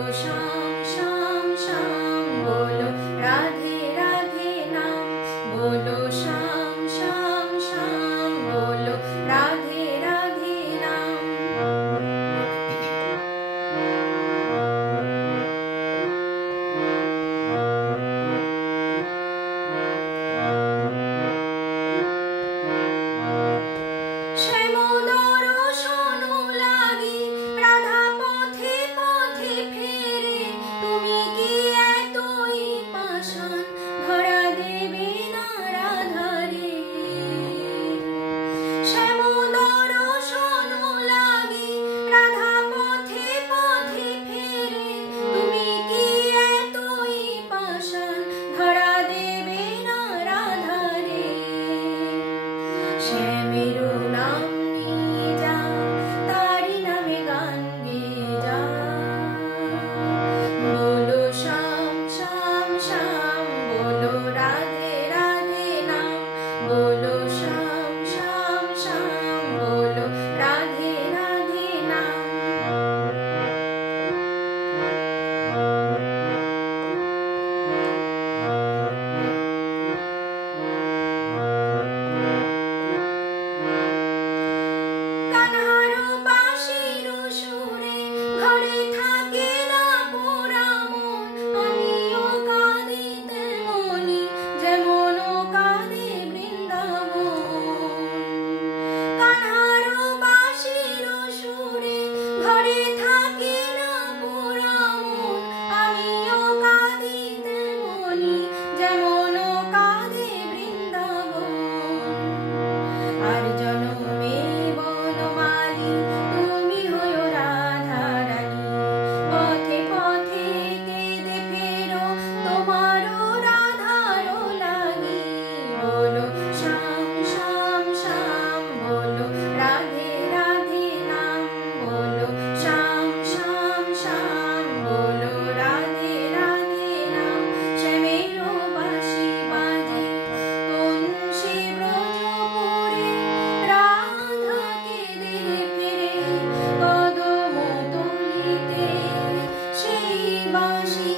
श्याम श्याम श्याम बोलो राधे राधे नाम बोलो श्याम श्याम श्याम बोलो राधे राधे नाम। बोलो श्याम श्याम श्याम बोलो राधे राधे नाम। কানহারো বাঁশির সুরে ঘরে থাকে না পোড়া মন, আমিও কাঁদিতে মনি যেমন কাঁদে ঘরে থাকে না পোড়া মন, আমিও কাঁদিতে মনি যেমন কাঁদে বৃন্দাবন। আর জনমে বনমালী তুমি হয়ো রাধা রানী, পথে পথে কেঁদে ফেরো তোমারও রাধারও লাগি। বলো শ্যাম শ্যাম শ্যাম বলো রাধে রাধে নাম बोलो श्याम श्याम श्याम बोलो राधे राधे नाम। श्यामेरो बाँशी बाजे बंशी ब्रजपुरे, राधा केঁদে ফেরে কদম তলিতে সেই বাঁশি